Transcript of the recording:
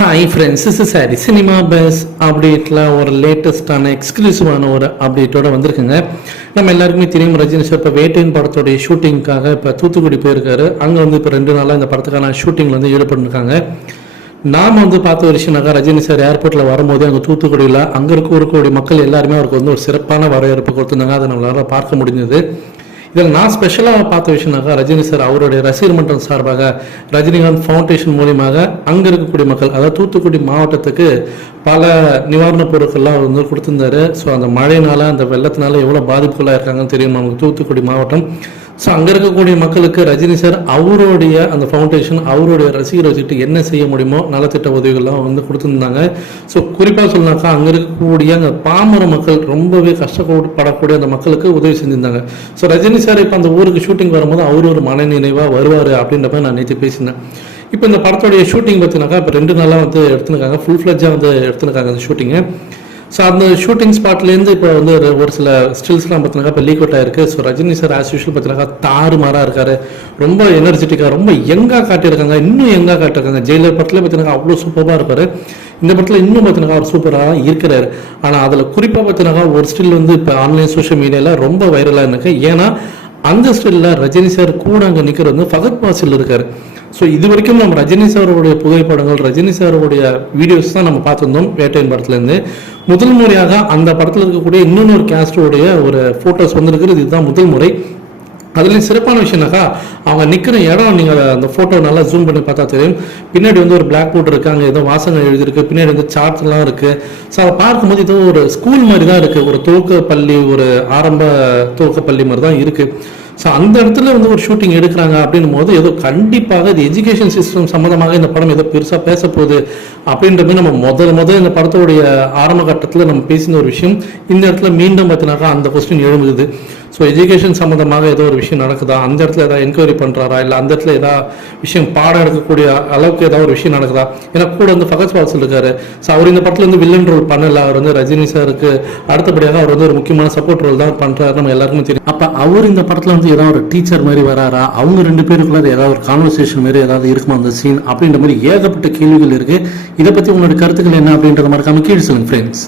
Hi friends is சாரி cinema buzz அப்டேட்டில் ஒரு லேட்டஸ்டான எக்ஸ்க்ளூசிவான ஒரு அப்டேட்டோட வந்திருக்குங்க. நம்ம எல்லாருக்குமே தெரியும் ரஜினி சார் இப்போ வேட்டையின் படத்தோடைய ஷூட்டிங்க்காக இப்போ தூத்துக்குடி போயிருக்காரு. அங்கே வந்து இப்போ ரெண்டு நாளாக இந்த படத்துக்கான ஷூட்டிங்கில் வந்து ஈடுபட்டுருக்காங்க. நாம் வந்து பார்த்த ஒரு விஷயம்னாக்கா ரஜினி சார் ஏர்போர்ட்டில் வரும்போது அங்கே தூத்துக்குடியில் அங்கே இருக்கக்கூடிய மக்கள் எல்லாருமே அவருக்கு வந்து ஒரு சிறப்பான வரவேற்பு கொடுத்துருந்தாங்க. அதை நம்மளால பார்க்க முடிஞ்சது. இதில் நான் ஸ்பெஷலாக பார்த்த விஷயம்னாக்கா ரஜினி சார் அவருடைய ரசிகர் மன்றம் சார்பாக ரஜினிகாந்த் ஃபவுண்டேஷன் மூலியமாக அங்கே இருக்கக்கூடிய மக்கள் அதாவது தூத்துக்குடி மாவட்டத்துக்கு பல நிவாரணப் பொருட்கள்லாம் அவர் வந்து கொடுத்துருந்தாரு. ஸோ அந்த மழைனால அந்த வெள்ளத்தினால எவ்வளோ பாதிப்புகளாக இருக்காங்கன்னு தெரியும்? நமக்கு தூத்துக்குடி மாவட்டம் ஸோ அங்கே இருக்கக்கூடிய மக்களுக்கு ரஜினி சார் அவருடைய அந்த ஃபவுண்டேஷன் அவருடைய ரசிகரை வச்சுக்கிட்டு என்ன செய்ய முடியுமோ நலத்திட்ட உதவிகள்லாம் வந்து கொடுத்துருந்தாங்க. ஸோ குறிப்பாக சொன்னாக்கா அங்கே இருக்கக்கூடிய அந்த பாமர மக்கள் ரொம்பவே கஷ்டப்படக்கூடிய அந்த மக்களுக்கு உதவி செஞ்சிருந்தாங்க. ஸோ ரஜினி சார் இப்போ அந்த ஊருக்கு ஷூட்டிங் வரும்போது அவர் ஒரு மன நினைவாக வருவார் அப்படின்ற மாதிரி நான் நேற்று பேசினேன். இப்போ இந்த படத்துடைய ஷூட்டிங் பார்த்தீங்கன்னாக்கா இப்போ ரெண்டு நாளாக வந்து எடுத்துருக்காங்க. ஃபுல் ஃப்ளெஜாக வந்து எடுத்துருக்காங்க அந்த ஷூட்டிங்கை ஸோ அந்த ஷூட்டிங் ஸ்பாட்லேருந்து இப்போ வந்து ஒரு ஒரு சில ஸ்டில்ஸ்லாம் பார்த்தினாக்கா இப்போ லீக் அவுட் ஆயிருக்கு. So Rajini sir as usual பார்த்தீங்கன்னா தாறு மாறாக இருக்காரு. ரொம்ப எனர்ஜெட்டிக்காக ரொம்ப யங்காக காட்டியிருக்காங்க. இன்னும் யங்காக காட்டியிருக்காங்க. ஜெயிலர் படத்தில் பார்த்தீங்கன்னா அவ்வளோ சூப்பராக இருப்பார். இந்த படத்தில் இன்னும் பார்த்தீங்கன்னா அவர் சூப்பராக இருக்கிறாரு. ஆனால் அதில் குறிப்பாக பார்த்தீங்கன்னா ஒரு ஸ்டில் வந்து இப்போ ஆன்லைன் சோஷியல் மீடியாவில் ரொம்ப வைரலாக இருக்குது ஏன்னா அந்த ஸ்டில்ல ரஜினி சார் கூட அங்கே நிற்கிறது வந்து ஃபகத் பாசில் இருக்கார். ஸோ இது வரைக்கும் நம்ம ரஜினி சாருடைய புகைப்படங்கள் ரஜினி சாருடைய வீடியோஸ் தான் நம்ம பார்த்துருந்தோம் வேட்டையின் படத்துலேருந்து. முதல் முறையாக அந்த படத்தில் இருக்கக்கூடிய இன்னொரு கேஸ்டோடைய ஒரு ஃபோட்டோஸ் வந்திருக்கிறது. இதுதான் முதல் முறை. அதுலேயும் சிறப்பான விஷயம்னாக்கா அவங்க நிற்கிற இடம் நீங்கள் அந்த ஃபோட்டோ நல்லா ஜூம் பண்ணி பார்த்தா தெரியும். பின்னாடி வந்து ஒரு பிளாக் போர்ட் இருக்குது அங்கே ஏதோ வாசகம் எழுதியிருக்கு பின்னாடி வந்து சார்ட்லாம் இருக்குது ஸோ அதை பார்க்கும்போது ஏதோ ஒரு ஸ்கூல் மாதிரி தான் இருக்குது ஒரு துவக்க பள்ளி ஒரு ஆரம்ப துவக்க பள்ளி மாதிரி தான் இருக்கு. ஸோ அந்த இடத்துல வந்து ஒரு ஷூட்டிங் எடுக்கிறாங்க அப்படின்னும் போது ஏதோ கண்டிப்பாக இது எஜுகேஷன் சிஸ்டம் சம்மந்தமாக இந்த படம் ஏதோ பெருசாக பேச போகுது அப்படின்ற மாதிரி நம்ம முதல் முதல் இந்த படத்தோடைய ஆரம்ப கட்டத்தில் நம்ம பேசின ஒரு விஷயம். இந்த இடத்துல மீண்டும் பார்த்தினாக்கா அந்த கொஸ்டின் எழும்புது. ஸோ எஜுகேஷன் சம்மந்தமாக ஏதோ ஒரு விஷயம் நடக்குதா? அந்த இடத்துல ஏதாவது என்கொயரி பண்ணுறாரா இல்லை அந்த இடத்துல ஏதாவது விஷயம் பாடம் எடுக்கக்கூடிய அளவுக்கு ஏதாவது ஒரு விஷயம் நடக்குதா? ஏன்னா கூட வந்து ஃபகத் வாசல் இருக்காரு ஸோ அவர் இந்த படத்தில் வந்து வில்லன் ரோல் பண்ணல. அவர் வந்து ரஜினி சாருக்கு அடுத்தபடியாக அவர் வந்து ஒரு முக்கியமான சப்போர்ட் ரோல் தான் பண்ணுறாரு நம்ம எல்லாருக்குமே தெரியும். அப்போ அவர் இந்த படத்தில் வந்து ஏதாவது ஒரு டீச்சர் மாதிரி வராரா? அவங்க ரெண்டு பேருக்குள்ள ஏதாவது ஒரு கான்வர்சேஷன் மாதிரி ஏதாவது இருக்குமா அந்த சீன் அப்படின்ற மாதிரி ஏகப்பட்ட கேள்விகள் இருக்குது இதை பற்றி உங்களோட கருத்துக்கள் என்ன அப்படின்றத மறக்காமல் கீழ் சொல்லுங்கள் ஃப்ரெண்ட்ஸ்